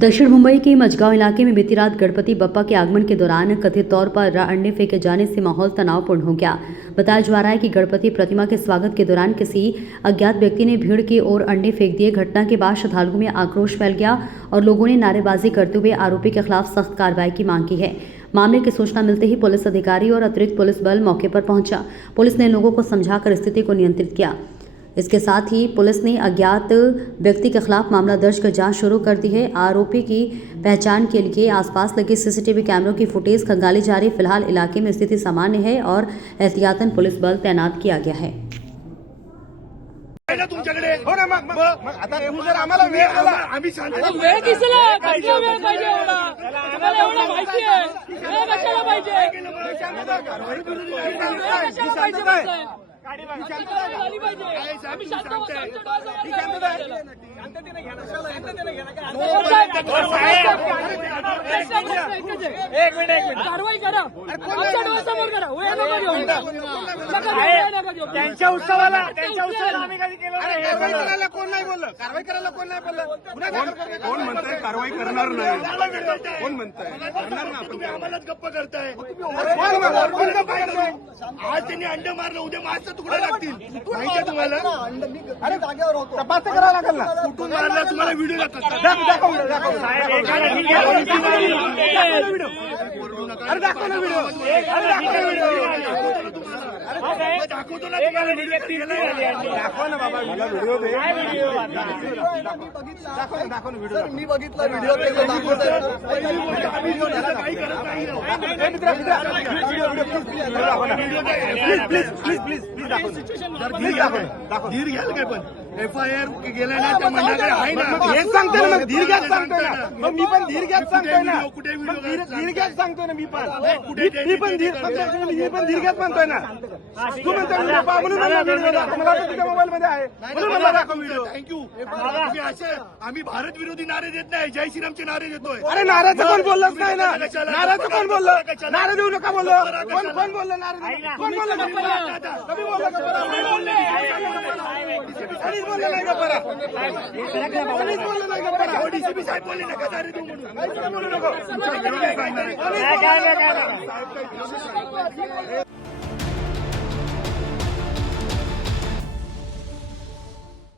दक्षिण मुंबई के मझगांव इलाके में बीती रात गणपति बप्पा के आगमन के दौरान कथित तौर पर अंडे फेंके जाने से माहौल तनावपूर्ण हो गया। बताया जा रहा है कि गणपति प्रतिमा के स्वागत के दौरान किसी अज्ञात व्यक्ति ने भीड़ की ओर अंडे फेंक दिए। घटना के बाद श्रद्धालुओं में आक्रोश फैल गया और लोगों ने नारेबाजी करते हुए आरोपी के खिलाफ सख्त कार्रवाई की मांग की है। मामले की सूचना मिलते ही पुलिस अधिकारी और अतिरिक्त पुलिस बल मौके पर पहुंचा। पुलिस ने लोगों को समझाकर स्थिति को नियंत्रित किया। इसके साथ ही पुलिस ने अज्ञात व्यक्ति के खिलाफ मामला दर्ज कर जांच शुरू कर दी है। आरोपी की पहचान के लिए आसपास लगे सीसीटीवी कैमरों की फुटेज खंगाली जा रही। फिलहाल इलाके में स्थिति सामान्य है और एहतियातन पुलिस बल तैनात किया गया है। तुमच्याकडे हो ना मग आता तू जर आम्हाला वेळ आला आम्ही शांत वेळ किसला कसला वेळ पाहिजे एवढा आम्हाला एवढं माहिती आहे वेळ कशाला पाहिजे झाली पाहिजे आम्ही शांत एक मिनिट कारवाई करा आमच्या डोळ्यासमोर करा त्यांच्या उत्सवाला आम्ही काही केलं नाही। कारवाई करायला कोण नाही बोललं, कारवाई करायला कोण नाही बोललं। कोण म्हणताय कारवाई करणार नाही, कोण म्हणताय करणार ना? तुम्ही आम्हालाच गप्प करताय। कोण गप्प करताय? आज त्यांनी अंड मारलं, उद्या मासचा तुकडा लागतील माहितीये तुम्हाला? अरे जागेवर होतो तपास करावं लागेल ना। कुठून मारला तुम्हाला व्हिडिओ दाखव अरे दाखव ना व्हिडिओ दाखवतो ना तुम्हाला दाखवा ना बाबा व्हिडिओ दे दाखव ना व्हिडिओ मी बघितला व्हिडिओ प्लीज धीर घ्याल काय पण FIR गेला ना त्या मंडळाकडे आहे ना हेच सांगतोय ना मग धीर घ्याच सांगतोय ना मग मी पण धीर घ्याच सांगतोय ना कुठे धीर घ्याच सांगतोय ना मी पण धीर घ्याच म्हणतोय ना तू म्हणतोय म्हणून मला व्हिडिओ दाखव मला तुझ्या मोबाईल मध्ये आहे म्हणून मला दाखव व्हिडिओ थँक्यू असे आम्ही भारत विरोधी नारे देत नाही जय श्रीरामचे नारे देतोय अरे नाराचं कोण बोललंच नाही ना नाराचं कोण बोललं नारे देऊ नका बोललो कोण बोललं नारे कोण बोललं कधी बोललं कोणीच बोललं नाही का परा कोणीच बोललं नाही का परा डीसीपी साहेब बोलले नका नारे देऊ म्हणून बोलू नको